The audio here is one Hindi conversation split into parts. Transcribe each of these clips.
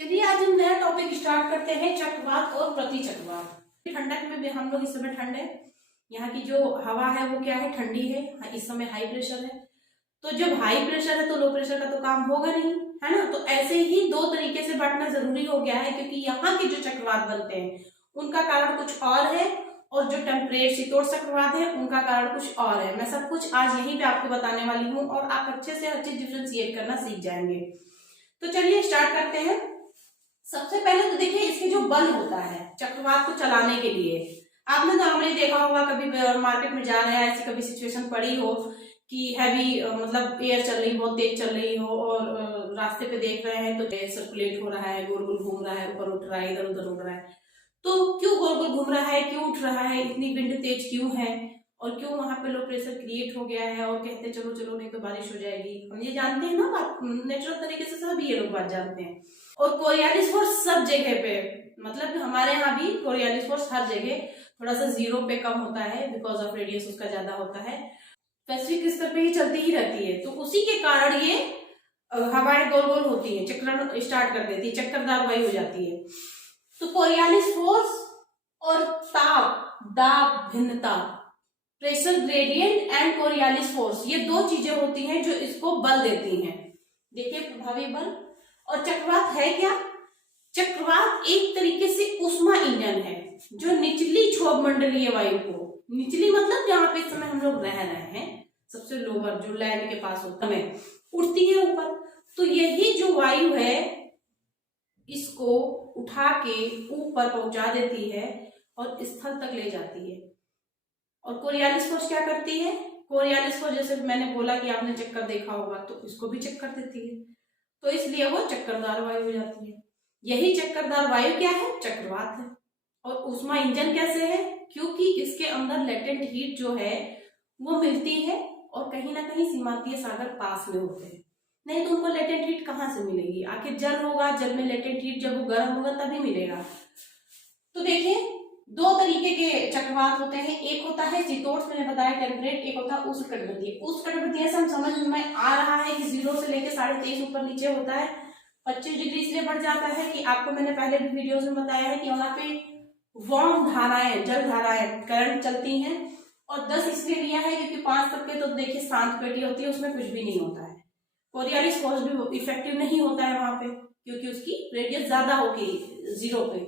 चलिए आज हम नया टॉपिक स्टार्ट करते हैं, चक्रवात और प्रतिचक्रवात। ठंडक में भी हम लोग इस समय ठंड है, यहाँ की जो हवा है वो क्या है, ठंडी है। इस समय हाई प्रेशर है, तो जब हाई प्रेशर है तो लो प्रेशर का तो काम होगा नहीं, है ना। तो ऐसे ही दो तरीके से बांटना जरूरी हो गया है, क्योंकि यहाँ के जो चक्रवात बनते हैं उनका कारण कुछ और है, और जो टेम्परेट शीतोष्ण चक्रवात है उनका कारण कुछ और है। मैं सब कुछ आज यहीं पे आपको बताने वाली हूँ और आप अच्छे से हर चीज डिफ्रेंशिएट करना सीख जाएंगे। तो चलिए स्टार्ट करते हैं। सबसे पहले तो देखिए इसके जो बल होता है चक्रवात को चलाने के लिए, आपने नॉर्मली देखा होगा, कभी मार्केट में जा रहे हैं, ऐसी कभी सिचुएशन पड़ी हो कि हैवी मतलब एयर चल रही, बहुत तेज चल रही हो, और रास्ते पे देख रहे हैं तो सर्कुलेट हो रहा है, गोल गोल घूम रहा है, ऊपर उठ रहा है, इधर उधर उड़ रहा है। तो क्यों गोल गोल घूम रहा है, क्यों उठ रहा है, इतनी विंड तेज क्यों है, और क्यों वहां पे लो प्रेशर क्रिएट हो गया है, और कहते चलो चलो नहीं तो बारिश हो जाएगी। हम ये जानते हैं ना बात, नेचुरल तरीके से सभी ये लोग बात जानते हैं। और कोरियालिस फोर्स सब जगह पे, मतलब हमारे यहाँ भी कोरियालिस फोर्स हर जगह थोड़ा सा जीरो पे कम होता है, बिकॉज ऑफ रेडियस उसका ज्यादा होता है, पैसिफिक स्तर पे ही चलती ही रहती है। तो उसी के कारण ये हवाएं गोल गोल होती है, चक्रण स्टार्ट कर देती है, चक्करदार वायु हो जाती है। तो कोरियालिस फोर्स और ताप दाब भिन्नता, pressure gradient and Coriolis force, ये दो चीजें होती हैं जो इसको बल देती हैं। देखिए प्रभावी बल। और चक्रवात है क्या? चक्रवात एक तरीके से उष्मा इंजन है जो निचली क्षोभ मंडलीय वायु को, निचली मतलब जहां पे इस समय हम लोग रह रहे हैं, सबसे लोअर जो लैंड के पास होता है, उठती है ऊपर। तो यही जो वायु है इसको उठा के ऊपर पहुंचा देती है और स्थल तक ले जाती है। और कोरियालिस फोर्स क्या करती है? कोरियालिस फोर्स, जैसे मैंने बोला कि आपने चक्कर देखा होगा, तो इसको भी चक्कर देती है, तो इसलिए वो चक्करदार वायु हो जाती है। यही चक्करदार वायु क्या है? चक्रवात है। और ऊष्मा इंजन कैसे है? क्योंकि इसके अंदर लेटेंट हीट जो है वो मिलती है, और कहीं ना कहीं सीमांतीय सागर पास में होते हैं, नहीं तो उनको लेटेंट हीट कहाँ से मिलेगी? आखिर जल होगा, जल में लेटेंट हीट जब वो गर्म होगा तभी मिलेगा। तो देखिए दो तरीके के चक्रवात होते हैं, एक होता है शीतोष्ण, मैंने बताया टेम्परेट, एक होता है उष्णकटिबंधीय। उष्णकटिबंधीय से हम समझ में आ रहा है कि 0 से लेकर 23.5 ऊपर नीचे होता है, 25 डिग्री इसलिए बढ़ जाता है कि आपको मैंने पहले भी वीडियोस में बताया है कि वहां पे वार्म धाराएं, जल धाराएं करंट चलती हैं। और 10 इसलिए लिया है क्योंकि 5 तक के तो देखिए शांत पेटी होती है, उसमें कुछ भी नहीं होता है। कोरियालिस फोर्स भी इफेक्टिव नहीं होता है वहां पे, क्योंकि उसकी रेडियस ज्यादा होगी 0 पे,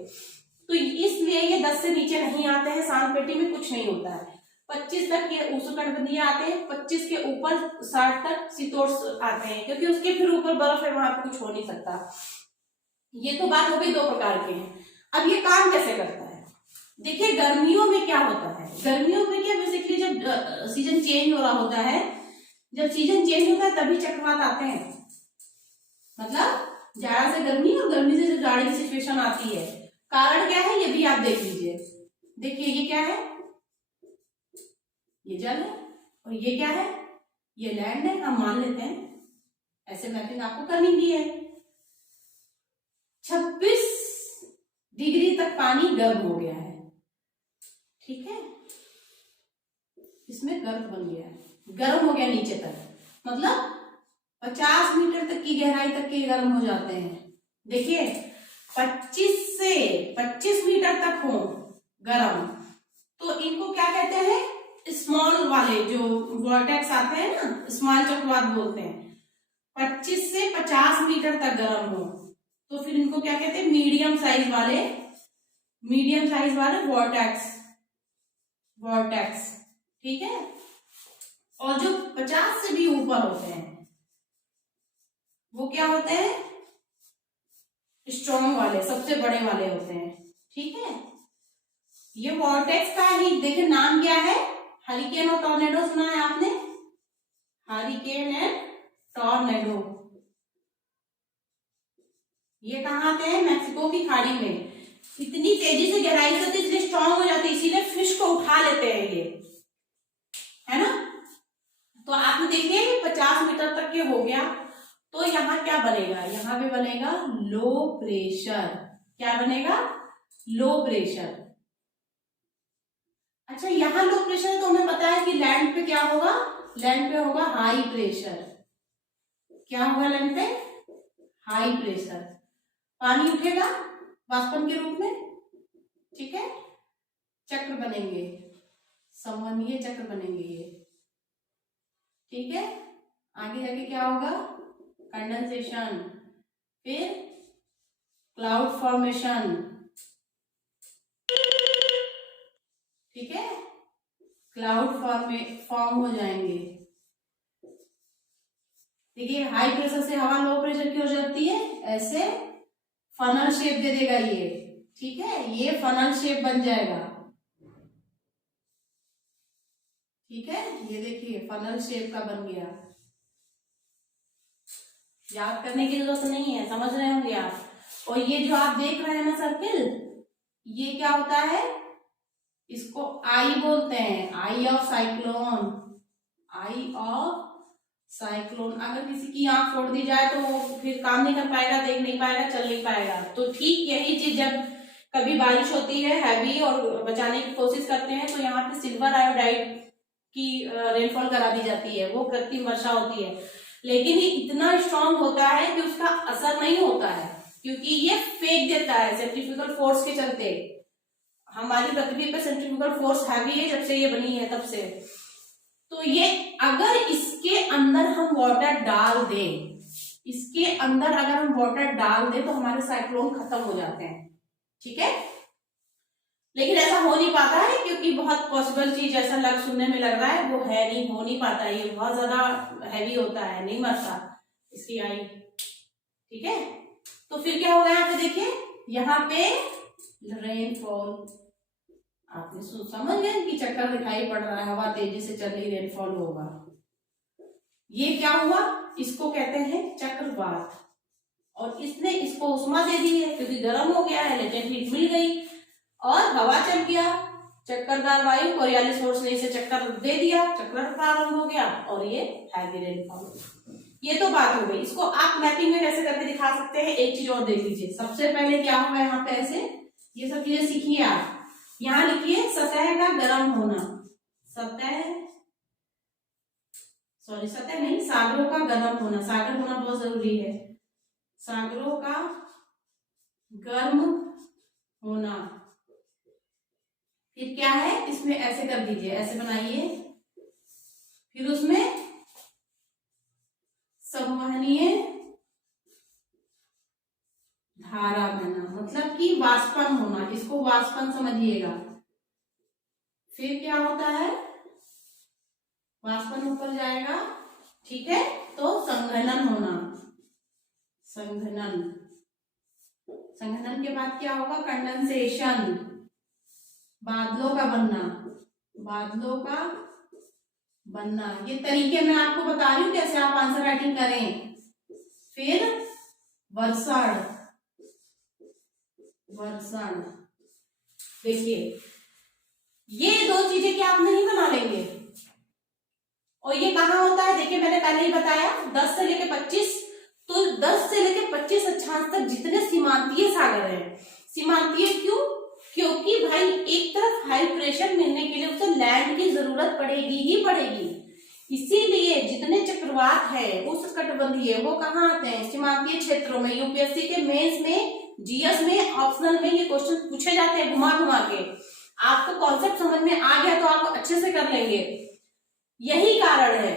तो इसलिए ये 10 से नीचे नहीं आते हैं, शांत पेटी में कुछ नहीं होता है। 25 तक ये उष्णकटिबंधीय आते हैं, 25 के ऊपर 60 तक शीतोष्ण आते हैं, क्योंकि उसके फिर ऊपर बर्फ है, वहां पे कुछ हो नहीं सकता। ये तो बात हो गई दो प्रकार के हैं। अब ये काम कैसे करता है? देखिए गर्मियों में क्या होता है, गर्मियों में क्या बेसिकली जब सीजन चेंज हो रहा होता है, जब सीजन चेंज होता है तभी चक्रवात आते हैं। मतलब जाड़ा से गर्मी और गर्मी से जब जाड़े की सिचुएशन आती है, कारण क्या है ये भी आप देख लीजिए। देखिए ये क्या है? ये जल है, और ये क्या है? ये लैंड है, हम मान लेते हैं, ऐसे मैपिंग आपको करनी भी है। 26 डिग्री तक पानी गर्म हो गया है, ठीक है, इसमें गर्त बन गया है, गर्म हो गया नीचे तक, मतलब 50 मीटर तक की गहराई तक के गर्म हो जाते हैं। देखिए 25 से 25 मीटर तक हो गर्म, तो इनको क्या कहते हैं? स्मॉल वाले जो वॉर्टेक्स आते हैं ना, स्मॉल चक्रवात बोलते हैं। 25 से 50 मीटर तक गर्म हो तो फिर इनको क्या कहते हैं? मीडियम साइज वाले वॉर्टेक्स, ठीक है। और जो 50 से भी ऊपर होते हैं वो क्या होते हैं? स्ट्रॉन्ग वाले, सबसे बड़े वाले होते हैं, ठीक है। ये वॉर्टेक्स का ही देखिए नाम क्या है? हरिकेन और टॉर्नेडो सुना है आपने? हरिकेन एंड टॉर्नेडो, ये कहाँ आते हैं? मैक्सिको की खाड़ी में। इतनी तेजी से गहराई से इसलिए स्ट्रॉन्ग हो जाते हैं, इसीलिए फिश को उठा लेते हैं ये, है ना। तो आपने देखिए 50 मीटर तक के हो गया, तो यहाँ क्या बनेगा? यहाँ पे बनेगा लो प्रेशर। क्या बनेगा? Low pressure. अच्छा यहाँ लो प्रेशर है तो हमें पता है कि लैंड पे क्या होगा? लैंड पे होगा हाई प्रेशर। क्या होगा लैंड पे? High pressure. पानी उठेगा वाष्पन के रूप में, ठीक है, चक्र बनेंगे, संवहनीय चक्र बनेंगे ये, ठीक है। आगे जाके क्या होगा, कंडेंसेशन, फिर क्लाउड फॉर्मेशन, ठीक है, क्लाउड फॉर्म हो जाएंगे। देखिए हाई प्रेशर से हवा लो प्रेशर की हो जाती है, ऐसे फनल शेप दे देगा ये, ठीक है, ये फनल शेप बन जाएगा, ठीक है, ये देखिए फनल शेप का बन गया। याद करने की जरूरत नहीं है, समझ रहे होंगे आप। और ये जो आप देख रहे हैं ना सर्किल, ये क्या होता है, इसको आई बोलते हैं, eye of cyclone, eye of cyclone. अगर किसी की आंख फोड़ दी जाए तो वो फिर काम नहीं कर पाएगा, देख नहीं पाएगा, चल नहीं पाएगा। तो ठीक यही चीज जब कभी बारिश होती है हैवी और बचाने की कोशिश करते हैं तो यहाँ पे सिल्वर आयोडाइड की रेनफॉल करा दी जाती है, वो कृत्रिम वर्षा होती है। लेकिन ये इतना स्ट्रांग होता है कि उसका असर नहीं होता है, क्योंकि ये फेंक देता है सेंट्रीफ्यूगल फोर्स के चलते। हमारी पृथ्वी पे सेंट्रीफ्यूगल फोर्स हैवी है जब से ये बनी है तब से। तो ये अगर इसके अंदर हम वाटर डाल दें, इसके अंदर अगर हम वाटर डाल दें तो हमारे साइक्लोन खत्म हो जाते हैं, ठीक है। लेकिन ऐसा हो नहीं पाता है क्योंकि बहुत पॉसिबल चीज ऐसा सुनने में लग रहा है, वो है नहीं, हो नहीं पाता, ये बहुत ज्यादा हैवी होता है, नहीं मरता इसकी आई, ठीक है। तो फिर क्या होगा, यहाँ पे देखिए, यहाँ पे रेनफॉल, आपने समझ गए कि चक्कर दिखाई पड़ रहा है, हवा तेजी से चल रही, रेनफॉल होगा। ये क्या हुआ, इसको कहते हैं चक्रवात। और इसने इसको उष्मा दे दी है क्योंकि गर्म हो गया है, लेटेंट हीट मिल गई और हवा चल गया, चक्करदार वायु, कोरियालिस फोर्स ने इसे चक्कर दे दिया, चक्कर प्रारंभ हो गया और ये हैवी रेनफॉल। ये तो बात हो गई। इसको आप मैपिंग में कैसे करके दिखा सकते हैं, एक चीज और देख लीजिए। सबसे पहले क्या होगा, यहाँ पे ऐसे ये सब चीजें सीखिए आप। यहाँ लिखिए सतह का गर्म होना, सतह नहीं, सागरों का गर्म होना, सागर होना बहुत जरूरी है, सागरों का गर्म होना। फिर क्या है, इसमें ऐसे कर दीजिए, ऐसे बनाइए, फिर उसमें संवहनीय धारा बहना, मतलब कि वाष्पन होना, इसको वाष्पन समझिएगा। फिर क्या होता है, वाष्पन ऊपर जाएगा, ठीक है, तो संघनन होना, संघनन के बाद क्या होगा, कंडेंसेशन, बादलों का बनना। ये तरीके मैं आपको बता रही हूँ कैसे आप आंसर राइटिंग करें। फिर वर्षण, देखिए ये दो चीजें क्या आप नहीं बना लेंगे। और ये कहाँ होता है, देखिए मैंने पहले ही बताया 10 से लेके 25, तो 10 से लेके 25 अक्षांश तक जितने सीमांतीय सागर हैं, सीमांतीय क्यों, क्योंकि भाई एक तरफ हाई प्रेशर मिलने के लिए उसे लैंड की जरूरत पड़ेगी ही पड़ेगी। इसीलिए जितने चक्रवात है उस कटबंधीय वो कहाँ आते हैं, सीमांतीय क्षेत्रों में। यूपीएससी के मेंस में, जीएस में, ऑप्शनल में ये क्वेश्चन पूछे जाते हैं घुमा घुमा के। आपको कॉन्सेप्ट समझ में आ गया तो आप अच्छे से कर लेंगे, यही कारण है।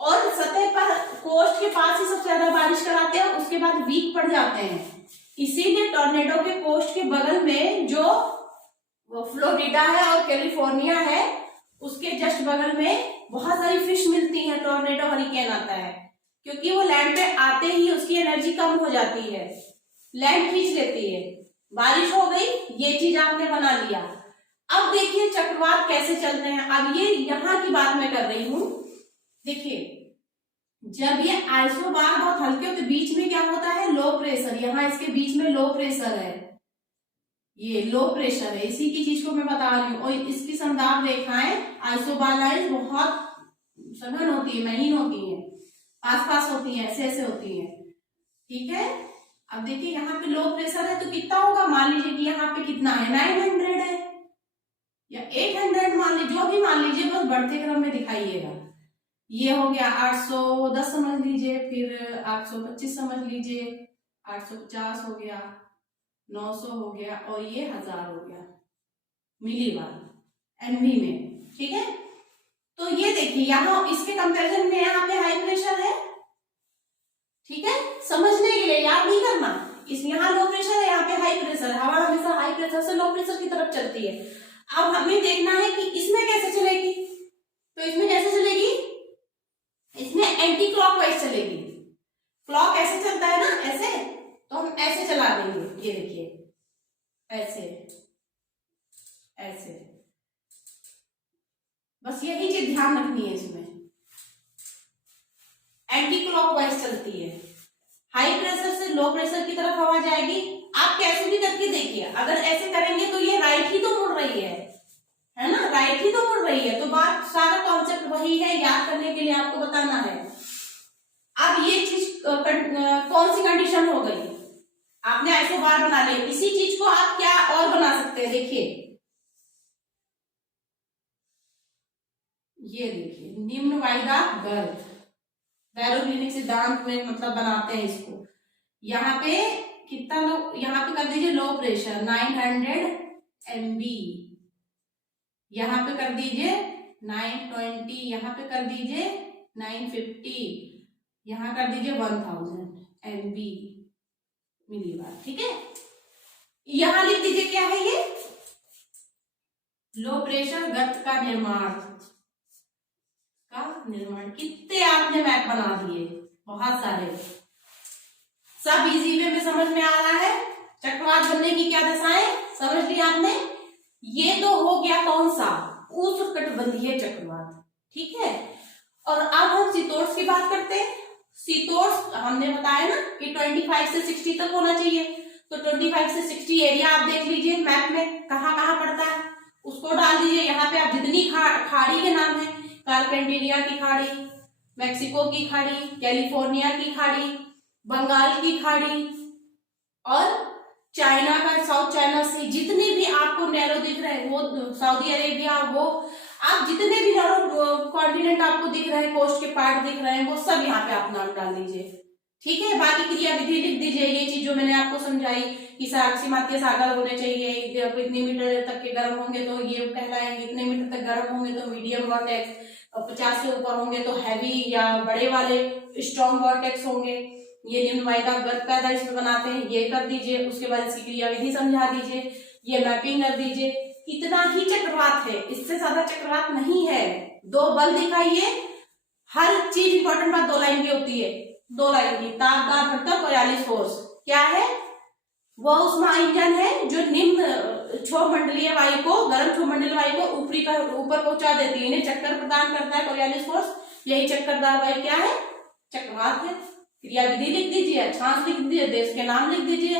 और सतह पर कोस्ट के पास ही सबसे ज्यादा बारिश कराते हैं, उसके बाद वीक पड़ जाते हैं। इसीलिए टॉर्नेडो के कोस्ट के बगल में जो फ्लोरिडा है और कैलिफोर्निया है, उसके जस्ट बगल में बहुत सारी फिश मिलती है, टॉर्नेडो हरिकेन आता है, क्योंकि वो लैंड पे आते ही उसकी एनर्जी कम हो जाती है, लैंड खींच लेती है। बारिश हो गई, ये चीज आपने बना लिया। अब देखिए चक्रवात कैसे चलते हैं। अब ये यहाँ की बात मैं कर रही हूं, देखिए जब ये आइसोबार बहुत हल्के होते, बीच में क्या होता है, लो प्रेशर, यहाँ इसके बीच में लो प्रेशर है, ये लो प्रेशर है, इसी की चीज को मैं बता रही हूँ। और इसकी संदाब रेखाएं आइसोबार लाइन बहुत सघन होती है, महीन होती है, पास पास होती है, ऐसे ऐसे होती है, ठीक है। अब देखिए यहाँ पे लो प्रेशर है तो कितना होगा, मान लीजिए कि यहाँ पे कितना है, 900 है या 800, मान लीजिए, जो भी मान लीजिए, बस बढ़ते क्रम में दिखाइएगा। ये हो गया 810 समझ लीजिए, फिर 825 समझ लीजिए, 850 हो गया, 900 हो गया और ये 1000 हो गया मिली बार एमवी में। ठीक है, तो ये देखिए यहाँ इसके कंपैरिजन में यहाँ पे हाई प्रेशर है। ठीक है, समझने के लिए, याद नहीं करना, इस यहाँ लो प्रेशर है, यहाँ पे हाई प्रेशर है। हवा हमेशा हाई प्रेशर से लो प्रेशर की तरफ चलती है। अब हमें देखना है कि इसमें कैसे चलेगी। तो इसमें कैसे चलेगी, इसमें एंटी क्लॉकवाइज चलेगी। क्लॉक ऐसे चलता है ना, ऐसे, तो हम ऐसे चला देंगे। ये देखिए ऐसे ऐसे, बस यही चीज ध्यान रखनी है। इसमें एंटी क्लॉकवाइज चलती है। हाई प्रेशर से लो प्रेशर की तरफ हवा जाएगी। आप कैसे भी करके देखिए, अगर ऐसे करेंगे तो ये राइट ही तो मुड़ रही है ना, राइट ही तो मुड़ रही है। तो बात, सारा कॉन्सेप्ट वही है, याद करने के लिए आपको बताना है। अब ये चीज कौन सी कंडीशन हो गई, आपने ऐसे बार बना लिया। इसी चीज को आप क्या और बना सकते हैं, देखिए ये देखिए निम्न वायदा गर्भ, बैरोक्लिनिक सिद्धांत में मतलब बनाते हैं इसको। यहाँ पे कितना लो, यहाँ पे कर दीजिए लो प्रेशर 900 MB, यहाँ पे कर दीजिए 920, यहाँ पे कर दीजिए 950, यहाँ कर दीजिए 1000 MB मिली बार। ठीक है, यहाँ लिख दीजिए क्या है ये, लो प्रेशर गर्त का निर्माण। कितने आपने मैप बना दिए, बहुत सारे, सब इजी वे में समझ में आ रहा है। चक्रवात बनने की क्या दशाएं समझ लिया आपने। ये तो हो गया कौन सा, उष्णकटिबंधीय चक्रवात। ठीक है, और अब हम शीतोष्ण की बात करते हैं। शीतोष्ण हमने बताया ना कि 25 से 60 तक होना चाहिए। तो 25 से 60 एरिया आप देख लीजिए मैप में कहाँ कहाँ पड़ता है, उसको डाल दीजिए। यहाँ पे आप जितनी खाड़ी के नाम है, कार्पेंटेरिया की खाड़ी, मैक्सिको की खाड़ी, कैलिफोर्निया की खाड़ी, बंगाल की खाड़ी और चाइना का, साउथ चाइना से जितने भी आपको नैरो दिख रहे हैं, वो सऊदी अरेबिया, वो आप जितने भी नैरो कॉन्टिनेंट आपको दिख रहे हैं, कोस्ट के पार्ट दिख रहे हैं, वो सब यहाँ पे आप नाम डाल दीजिए। ठीक है, बाकी क्रिया विधि लिख दीजिए। ये चीज जो मैंने आपको समझाई कि सीमांतीय सागर होने चाहिए, इतने मीटर तक के गर्म होंगे तो ये कहलाएंगे, इतने मीटर तक गर्म होंगे तो मीडियम वॉर्टेक्स, 50 से ऊपर होंगे तो हैवी या बड़े वाले स्ट्रॉन्ग वॉर्टेक्स होंगे। ये निम्न वायदा गर्त का इसमें बनाते हैं, ये कर दीजिए। उसके बाद इसकी क्रिया विधि समझा दीजिए, ये मैपिंग कर दीजिए। इतना ही चक्रवात है, इससे ज्यादा चक्रवात नहीं है। 2 बल दिखाइए, हर चीज इंपॉर्टेंट बात 2 लाइन की होती है, 2 लाइन की। ताप दाब घटक कोरियोलिस फोर्स क्या है, वह उष्मा इंजन है जो निम्न क्षोभमंडलीय वायु को, गर्म क्षोभमंडलीय वायु को ऊपर पहुंचा देती है, इन्हें चक्कर प्रदान करता है कोरियोलिस फोर्स। यही चक्करदार वायु क्या है, चक्रवात है। क्रिया विधि लिख दीजिए, अक्षांश लिख दीजिए, देश के नाम लिख दीजिए,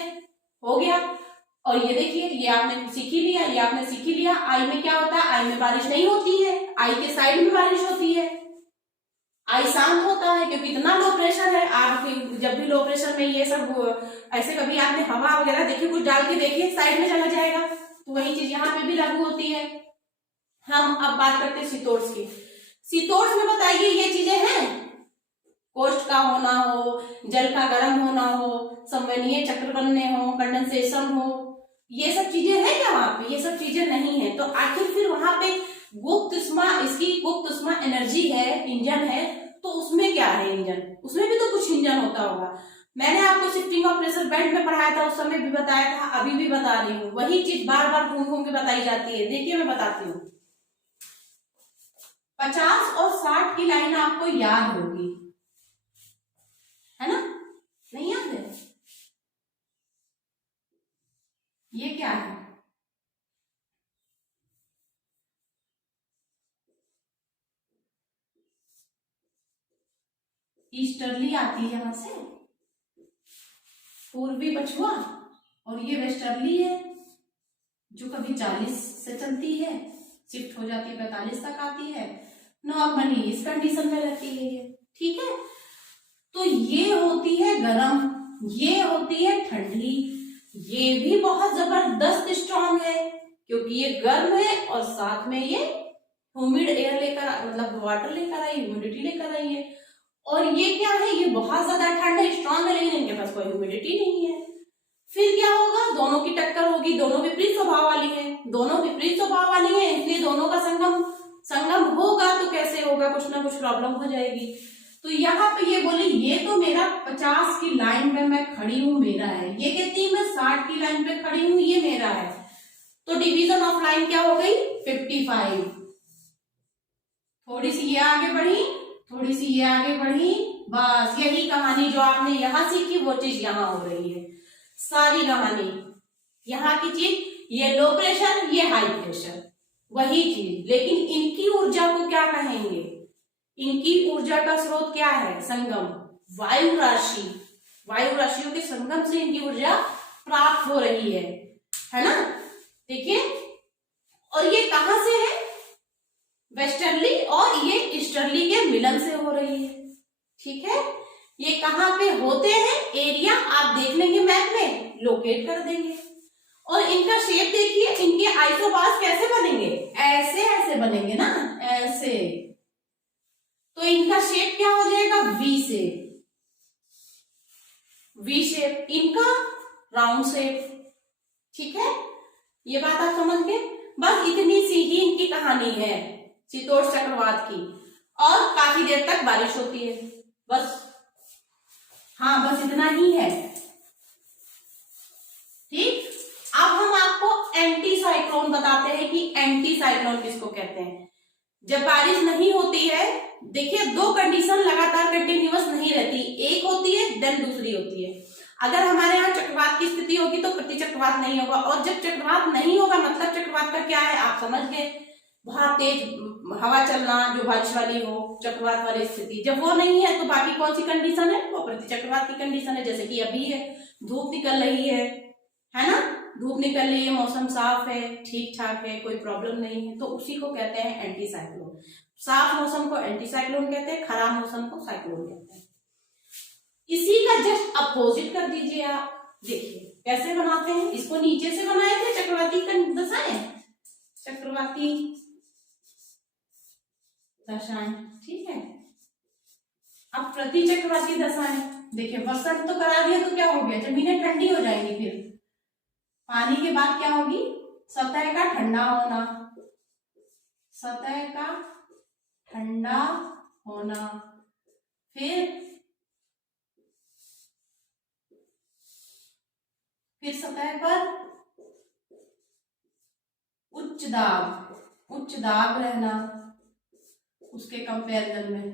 हो गया। और ये देखिए, ये आपने सीख ही लिया, ये आपने सीख ही लिया। आई में क्या होता है, आई में बारिश नहीं होती है, आई के साइड में बारिश होती है। आई शांत होता है क्योंकि इतना लो प्रेशर है। आप जब भी लो प्रेशर में ये सब ऐसे कभी आपने हवा वगैरह देखिए, कुछ डाल के देखिए, साइड में चला जाएगा। तो वही चीज यहाँ पे भी लागू होती है। हम अब बात करते हैं शीतोष्ण की। शीतोष्ण में बताइए ये चीजें हैं, कोष्ठ का होना हो, जल का गर्म होना हो, संवहनीय चक्र बनने हो, कंडेंसेशन हो, ये सब चीजें हैं क्या वहां पे, ये सब चीजें नहीं है। तो आखिर फिर वहां पे गुप्त उष्मा, इसकी गुप्त उष्मा एनर्जी है, इंजन है, तो उसमें क्या है इंजन, उसमें भी तो कुछ इंजन होता होगा। मैंने आपको शिफ्टिंग ऑफ प्रेशर बेल्ट में पढ़ाया था, उस समय भी बताया था, अभी भी बता रही हूँ। वही चीज बार बार घूम घूम के बताई जाती है। देखिए मैं बताती हूँ, 50 और 60 की लाइन आपको याद होगी, है ना, नहीं याद है? ये क्या है, ईस्टर्ली आती है यहां से, पूर्वी पछुआ, और ये वेस्टर्ली है जो कभी 40 से चलती है, शिफ्ट हो जाती है 45 तक आती है, नॉर्मली इस कंडीशन में रहती है ये। ठीक है, तो ये होती है गर्म, ये होती है ठंडी। ये भी बहुत जबरदस्त स्ट्रॉन्ग है क्योंकि ये गर्म है और साथ में ये ह्यूमिड एयर लेकर, मतलब वाटर लेकर आई, ह्यूमिडिटी लेकर आई है। और ये क्या है, ये बहुत ज्यादा ठंड है, स्ट्रांग है, लेकिन इनके पास कोई ह्यूमिडिटी नहीं है। फिर क्या होगा, दोनों की टक्कर होगी, दोनों विपरीत स्वभाव वाली है, दोनों विपरीत स्वभाव वाली है, इसलिए दोनों का संगम होगा तो कैसे होगा, कुछ ना कुछ प्रॉब्लम हो जाएगी। तो यहाँ पे ये बोले ये तो मेरा 50 की लाइन पे मैं खड़ी हूं, मेरा है। ये कहती है मैं 60 की लाइन पे खड़ी हूं, ये मेरा है। तो डिवीजन ऑफ लाइन क्या हो गई, 55। थोड़ी सी ये आगे बढ़ी, थोड़ी सी ये आगे बढ़ी, बस यही कहानी जो आपने यहां सीखी वो चीज यहां हो रही है। सारी कहानी यहाँ की चीज, ये लो प्रेशर, ये हाई प्रेशर, वही चीज। लेकिन इनकी ऊर्जा को क्या कहेंगे, इनकी ऊर्जा का स्रोत क्या है, संगम, वायु राशि, वायु राशियों के संगम से इनकी ऊर्जा प्राप्त हो रही है ना। देखिए, और ये कहां से है, वेस्टर्ली और ये ईस्टर्ली के मिलन से हो रही है। ठीक है, ये कहां पे होते हैं, एरिया आप देख लेंगे मैप में, लोकेट कर देंगे। और इनका शेप देखिए, इनके आइसोबार्स कैसे बनेंगे, ऐसे ऐसे बनेंगे ना, ऐसे। तो इनका शेप क्या हो जाएगा, वी शेप, वी शेप, इनका राउंड शेप। ठीक है, ये बात आप समझ गए। बस इतनी सी ही इनकी कहानी है शीतोष्ण चक्रवात की, और काफी देर तक बारिश होती है, बस। हाँ, बस इतना ही है। ठीक, अब हम आपको एंटी साइक्लोन बताते हैं कि एंटी साइक्लोन किसको कहते हैं। जब बारिश नहीं होती है, देखिए दो कंडीशन लगातार कंटिन्यूअस नहीं रहती, एक होती है देन दूसरी होती है। अगर हमारे यहाँ चक्रवात की स्थिति होगी तो प्रति चक्रवात नहीं होगा, और जब चक्रवात नहीं होगा मतलब चक्रवात का क्या है आप समझ गए, बहुत तेज हवा चलना जो बारिश वाली हो, चक्रवात वाली स्थिति। जब वो नहीं है तो बाकी कौन सी कंडीशन है, वो प्रति चक्रवात की कंडीशन है। जैसे कि अभी है, धूप निकल रही है ना, धूप निकल रही है, मौसम साफ है, ठीक ठाक है, कोई प्रॉब्लम नहीं है, तो उसी को कहते हैं एंटी साइक्लोन। साफ मौसम को एंटी साइक्लोन कहते हैं, खराब मौसम को साइक्लोन कहते हैं। इसी का जस्ट अपोजिट कर दीजिए आप, देखिए कैसे बनाते हैं। इसको नीचे से बनाए थे चक्रवाती दशाएं, चक्रवाती दशाएं, ठीक है। अब प्रति चक्रवाती दशाएं, देखिए वसंत तो करा दिया तो क्या हो गया, जमीनें ठंडी हो जाएंगी, फिर पानी के बाद क्या होगी, सतह का ठंडा होना, सतह का ठंडा होना, फिर सतह पर उच्च दाब रहना उसके कंपैरिजन में,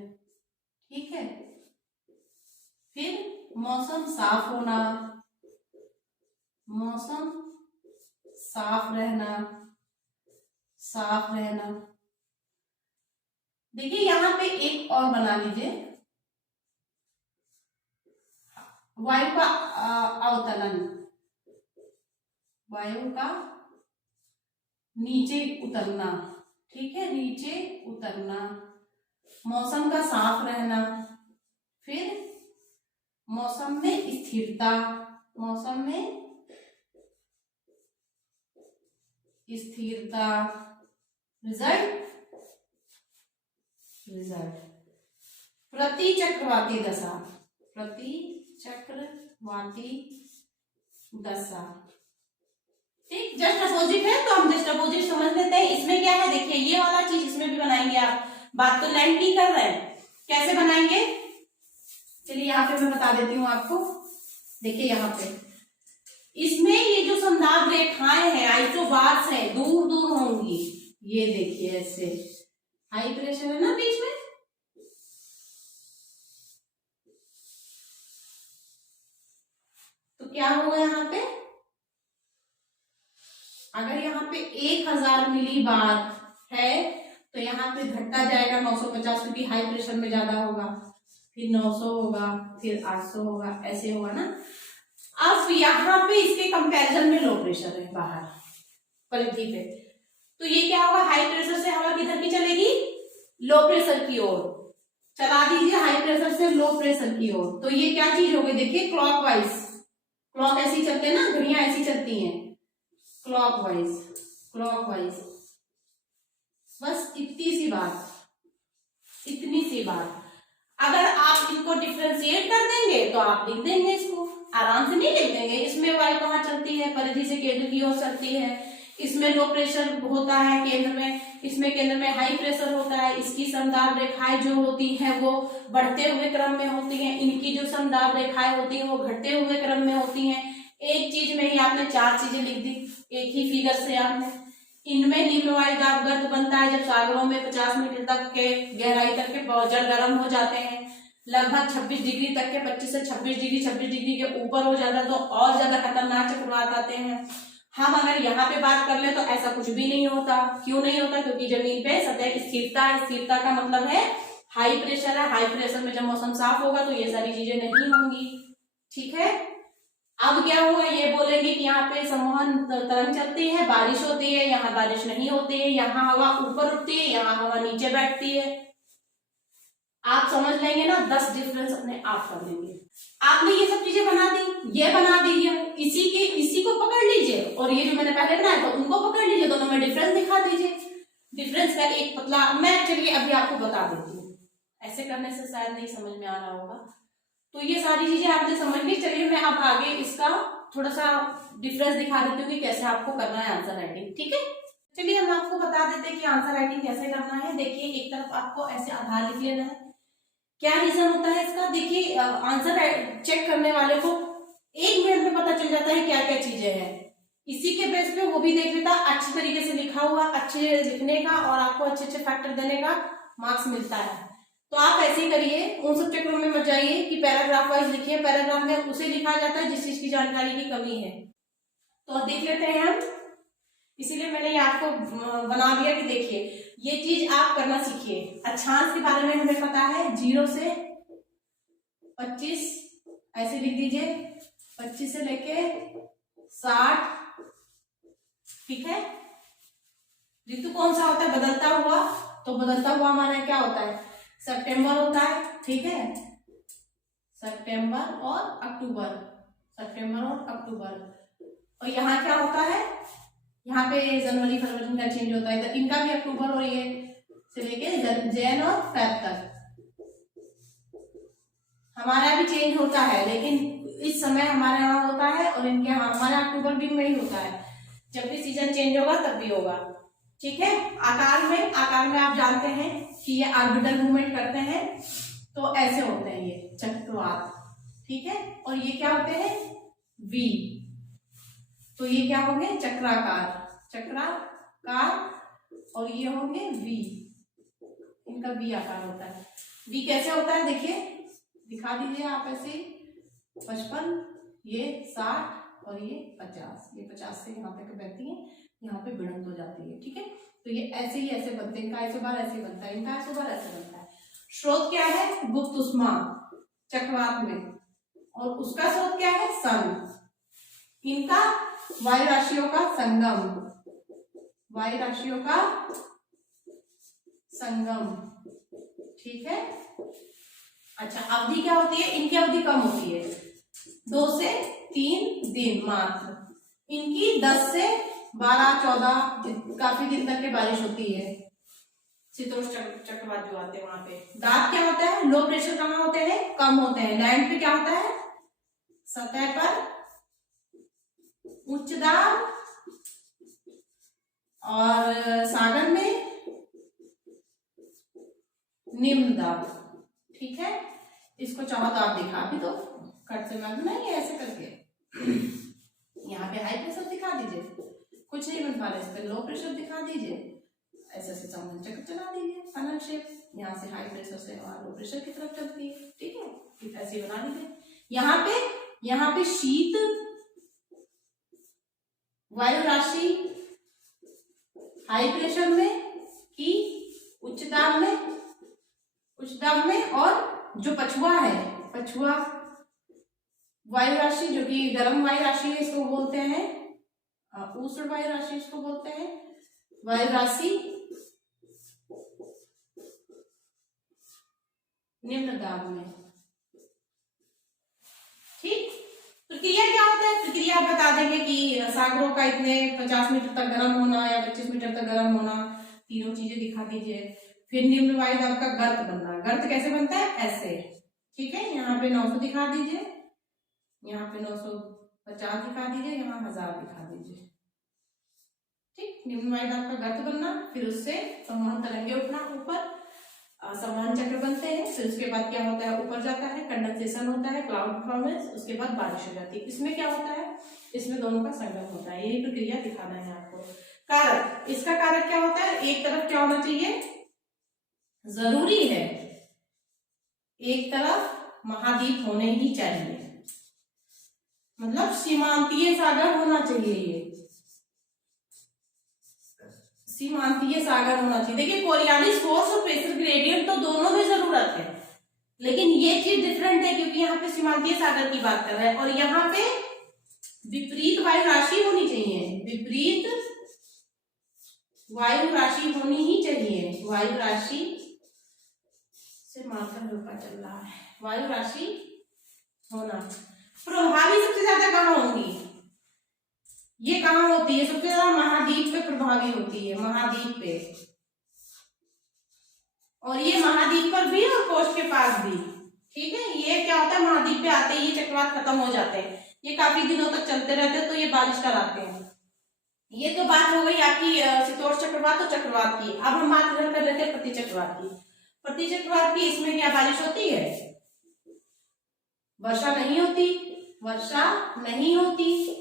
ठीक है। फिर मौसम साफ होना, मौसम साफ रहना, देखिए यहां पे एक और बना लीजिए, वायु का अवतलन, वायु का नीचे उतरना, ठीक है, नीचे उतरना, मौसम का साफ रहना, फिर मौसम में स्थिरता, मौसम में स्थिरता, रिजल्ट प्रति चक्रवाती दशा, प्रति चक्रवाती दशा, ठीक। जस्ट अपोजिट है तो हम जस्ट अपोजिट समझ लेते हैं। इसमें क्या है, देखिए ये वाला चीज इसमें भी बनाएंगे आप, बात तो लैंड की कर रहे हैं, कैसे बनाएंगे, चलिए यहाँ पे मैं बता देती हूँ आपको। देखिए यहाँ पे इसमें ये जो समदाब रेखाएं हैं, आइसोबार्स हैं, दूर दूर होंगी, ये देखिए ऐसे, हाई प्रेशर है ना बीच में, तो क्या होगा यहाँ पे, अगर यहाँ पे 1000 मिली बार है तो यहाँ पे घटता जाएगा 950, क्योंकि हाई प्रेशर में ज्यादा होगा, फिर 900 होगा, फिर 800 होगा, ऐसे होगा ना। अब यहाँ पे इसके कंपैरिजन में लो प्रेशर है बाहर पृथ्वी पे, तो ये क्या होगा, हाई प्रेशर से हवा किधर की चलेगी, लो प्रेशर की ओर चला दीजिए, हाई प्रेशर से लो प्रेशर की ओर, तो ये क्या चीज होगी, देखिए क्लॉकवाइज, क्लॉक ऐसी चलते हैं ना, घड़ियां ऐसी चलती हैं, क्लॉकवाइज, बस इतनी सी बात। अगर आप इनको डिफ्रेंशिएट कर देंगे तो आप लिख देंगे, इसको आराम से नहीं लिख देंगे। इसमें वायु कहाँ चलती है, परिधि से केंद्र की ओर चलती है। इसमें लो प्रेशर होता है केंद्र में, इसमें केंद्र में हाई प्रेशर होता है। इसकी समदाब रेखाएं जो होती हैं वो बढ़ते हुए क्रम में होती हैं, इनकी जो समदाब रेखाएं होती हैं वो घटते हुए क्रम में होती हैं। एक चीज में ही आपने 4 चीजें लिख दी एक ही फिगर से आपने। इनमें निम्न वायु दाब गर्त बनता है जब सागरों में 50 मीटर तक के गहराई तक के जल गर्म हो जाते हैं, लगभग 26 डिग्री तक के, 25 से 26 डिग्री के ऊपर हो जाता है तो और ज्यादा खतरनाक चक्रवात आते हैं। हम अगर यहाँ पे बात कर ले तो ऐसा कुछ भी नहीं होता। क्यों नहीं होता? क्योंकि जमीन पे सतह स्थिरता है। स्थिरता का मतलब है हाई प्रेशर है। हाई प्रेशर में जब मौसम साफ होगा तो ये सारी चीजें नहीं होंगी। ठीक है, अब क्या होगा, ये बोलेंगे कि यहाँ पे संवहन तरंग चलती है, बारिश होती है, यहाँ बारिश नहीं होती है, यहाँ हवा ऊपर उठती है, यहाँ हवा नीचे बैठती है। आप समझ लेंगे ना, 10 डिफरेंस अपने आप कर लेंगे। आपने ये सब चीजें बना दी, ये बना दी, इसी को पकड़ लीजिए और ये जो मैंने पहले बनाया था उनको पकड़ लीजिए, दोनों में डिफरेंस दिखा दीजिए। डिफरेंस का एक पतला, मैं चलिए अभी आपको बता देती हूँ, ऐसे करने से शायद नहीं समझ में आ रहा होगा। तो ये सारी चीजें आपने समझ ली। चलिए मैं अब आगे इसका थोड़ा सा डिफरेंस दिखा देती हूँ कि कैसे आपको करना है आंसर राइटिंग। ठीक है, चलिए हम आपको बता देते हैं कि आंसर राइटिंग कैसे करना है। देखिए एक तरफ आपको ऐसे आधार लिख लेना है। क्या रीजन होता है इसका? देखिए आंसर चेक करने वाले को 1 मिनट में पता चल जाता है क्या क्या चीजें हैं। इसी के बेस पे वो भी देख लेता अच्छी तरीके से लिखा हुआ, अच्छे लिखने का और आपको अच्छे अच्छे फैक्टर देने का मार्क्स मिलता है। तो आप ऐसे ही करिए, उन सब चक्रों में मत जाइए कि पैराग्राफ वाइज लिखिए। पैराग्राफ में उसे लिखा जाता है जिस चीज की जानकारी की कमी है। तो देख लेते हैं हम, इसीलिए मैंने ये आपको बना दिया कि देखिए ये चीज आप करना सीखिए। अक्षांश के बारे में हमें पता है, 0 से 25 ऐसे लिख दीजिए, 25 से लेके 60। ठीक है, ऋतु कौन सा होता है? बदलता हुआ। तो बदलता हुआ हमारा क्या होता है? सितंबर होता है। ठीक है, सितंबर और अक्टूबर, सितंबर और अक्टूबर। और यहाँ क्या होता है? यहाँ पे जनवरी फरवरी का चेंज होता है, तो इनका भी अक्टूबर और ये से लेके जैन और फेब तक हमारा भी चेंज होता है, लेकिन इस समय हमारे यहाँ होता है और इनके यहाँ हमारे अक्टूबर भी में ही होता है। जब भी सीजन चेंज होगा तब भी होगा। ठीक है, आकार में आप जानते हैं कि ये ऑर्बिटल मूवमेंट करते हैं तो ऐसे होते हैं ये चक्रवात। ठीक है, और ये क्या होते हैं? वी। तो ये क्या होंगे? चक्राकार, और ये होंगे वी, इनका वी आकार होता है। वी कैसे होता है देखिए, दिखा दीजिए आप ऐसे, 55, ये 60 और ये 50। ये 50 से यहाँ तक बहती है, यहाँ पे भिड़ंत हो जाती है। ठीक है, तो ये ऐसे ही ऐसे बनते हैं, इनका आइसोबार ऐसे बनता है, इनका आइसोबार ऐसे बनता है। स्रोत क्या है? गुप्त उष्मा चक्रवात में, और उसका स्रोत क्या है? सन। इनका वायु राशियों का संगम, वायु राशियों का संगम। ठीक है, अच्छा अवधि क्या होती है? इनकी अवधि कम होती है, 2 से 3 दिन मात्र। इनकी 10 से 12-14 काफी दिन तक के बारिश होती है। शीतोष्ण चक्रवात जो आते हैं वहां पे। दाब क्या होता है? लो प्रेशर कहाँ होते हैं? कम होते हैं। लैंड पे क्या होता है? सतह पर उच्च दाब, और सागर में निम्न दाब। ठीक है, इसको चाहो तो आप दिखा भी दो, कट से मत नहीं ऐसे करके। यहाँ पे हाई प्रेशर दिखा दीजिए, कुछ नहीं बन पा रहा, इस पे लो प्रेशर दिखा दीजिए, ऐसे से संवहन चक्र चला दीजिए फनल शेप। यहाँ से हाई प्रेशर से लो प्रेशर की तरफ चलती है। ठीक है, ऐसे बना दीजिए। यहाँ पे शीत वायु राशि हाई प्रेशर में की उच्च दाब में, और जो पछुआ है, पछुआ वायु राशि जो कि गर्म वायु राशि है, इसको बोलते हैं उष्ण वायु राशि, इसको बोलते हैं वायु राशि निम्न दाब में। ठीक, प्रक्रिया क्या होता है? प्रक्रिया बता देंगे कि सागरों का इतने 50 मीटर तक गर्म होना या 25 मीटर तक गर्म होना, तीनों चीजें दिखा दीजिए। फिर निम्न वायु दाब का गर्त बनना। गर्त कैसे बनता है? ऐसे, ठीक है। यहाँ पे 900 दिखा दीजिए, यहाँ पे 950 दिखा दीजिए, यहाँ 1000 दिखा दीजिए, ठीक। निम्न वायु दाब का गर्त बनना, फिर उससे संवहन तरंगे उठना ऊपर, संवहन चक्र बनते हैं। फिर उसके बाद क्या होता है? ऊपर जाता है, कंडेंसेशन होता है, क्लाउड फॉर्मेशन, उसके बाद बारिश हो जाती है। इसमें क्या होता है? इसमें दोनों का संगम होता है। यही प्रक्रिया दिखाना है आपको। कारक, इसका कारक क्या होता है? एक तरफ क्या होना चाहिए? जरूरी है एक तरफ महाद्वीप होने ही चाहिए, मतलब सीमांतीय सागर होना चाहिए, ये सीमांतीय सागर होना चाहिए। देखिए कोरियालिस फोर्स और प्रेशर ग्रेडियंट तो दोनों में जरूरत है, लेकिन ये चीज डिफरेंट है क्योंकि यहाँ पे सीमांतीय सागर की बात कर रहे हैं और यहाँ पे विपरीत वायु राशि होनी चाहिए, विपरीत वायु राशि होनी ही चाहिए। वायु राशि से मार्कर होकर चल रहा है, वायु राशि होना। प्रभावी सबसे ज्यादा कहाँ होंगी? ये कहाँ होती है? सबसे ज्यादा महाद्वीप पे प्रभावी होती है, महाद्वीप पे, और ये महाद्वीप पर भी और कोस्ट के पास भी, ठीक है। ये क्या होता है? महाद्वीप पे आते ही ये चक्रवात खत्म हो जाते हैं, ये काफी दिनों तक चलते रहते हैं, तो ये बारिश कराते हैं। ये तो बात हो गई आपकी शीतोष्ण चक्रवात और चक्रवात की। अब हम बात कर लेते हैं प्रति चक्रवात की। प्रति चक्रवात की इसमें क्या बारिश होती है? वर्षा नहीं होती, वर्षा नहीं होती,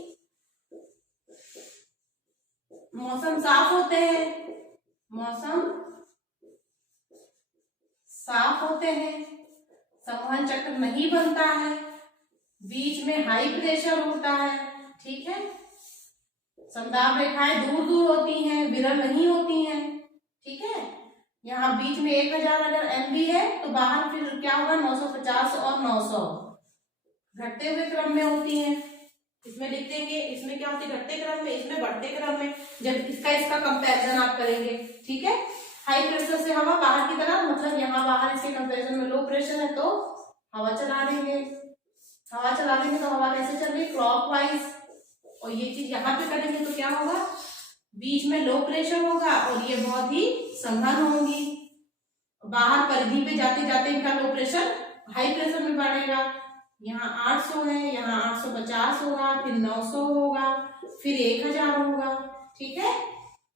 मौसम साफ होते हैं, मौसम साफ होते हैं, संवहन चक्र नहीं बनता है, बीच में हाई प्रेशर होता है, ठीक है। संदाब रेखाएं दूर दूर होती हैं, विरल नहीं होती हैं, ठीक है। यहाँ बीच में 1000 अगर MV है तो बाहर फिर क्या होगा? 950 और 900 घटते हुए क्रम में होती हैं। इसमें लिख देंगे, इसमें क्या होती है? घटते क्रम में, इसमें बढ़ते क्रम में। जब इसका कंपैरिजन आप करेंगे, ठीक है। हाई प्रेशर से हवा बाहर की तरफ, मतलब यहाँ बाहर इसके कंपैरिजन में लो प्रेशर है तो हवा चला देंगे, हवा चला देंगे तो हवा कैसे चल रही? क्लॉकवाइज। और ये चीज यहाँ पे करेंगे तो क्या होगा? बीच में लो प्रेशर होगा और ये बहुत ही संघन होंगी। बाहर परिधि पे जाते जाते इनका लो प्रेशर हाई प्रेशर में बढ़ेगा। यहाँ 800 है, यहाँ 850 होगा, फिर 900 होगा, फिर 1000 होगा, ठीक है।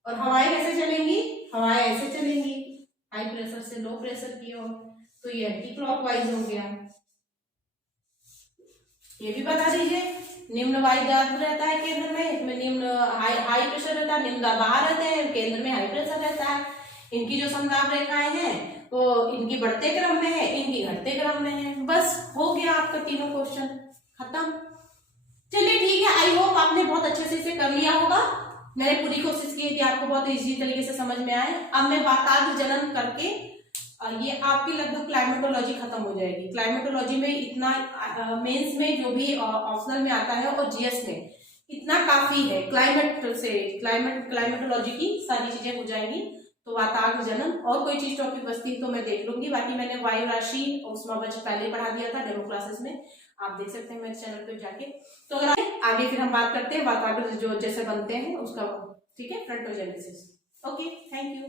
और हवाएं कैसे चलेंगी? हवाएं ऐसे चलेंगी, हाई प्रेशर से लो प्रेशर की ओर, तो ये एंटी क्लॉकवाइज हो गया। ये भी बता दीजिए, निम्न वायु दाब रहता है केंद्र में, इसमें निम्न हाई प्रेशर रहता है, निम्न दाब बाहर रहते हैं, केंद्र में हाई प्रेशर रहता है। इनकी जो संदाब रेखाएं हैं वो इनकी बढ़ते क्रम में है, इनकी घटते क्रम में है। बस हो गया आपका तीनों क्वेश्चन खत्म। चलिए ठीक है, आई होप आपने बहुत अच्छे से इसे कर लिया होगा। मैंने पूरी कोशिश की थी आपको बहुत इजी तरीके से समझ में आए। अब मैं वातावरण जनन करके ये आपकी लगभग क्लाइमेटोलॉजी खत्म हो जाएगी। क्लाइमेटोलॉजी में इतना मेंस में जो भी ऑप्शनल में आता है और जीएस में इतना काफी है। क्लाइमेटोलॉजी की सारी चीजें हो जाएंगी। तो वातावरण जनन और कोई चीज टॉपिक बचती तो मैं देख लूंगी। बाकी मैंने वायु राशि और उष्मावच पहले पढ़ा दिया था डेमो क्लासेस में, आप देख सकते हैं मेरे चैनल पे जाके। तो अगर आगे फिर हम बात करते हैं वातावरण जो जैसे बनते हैं उसका, ठीक है, फ्रंटोजेनेसिस। Okay, thank you.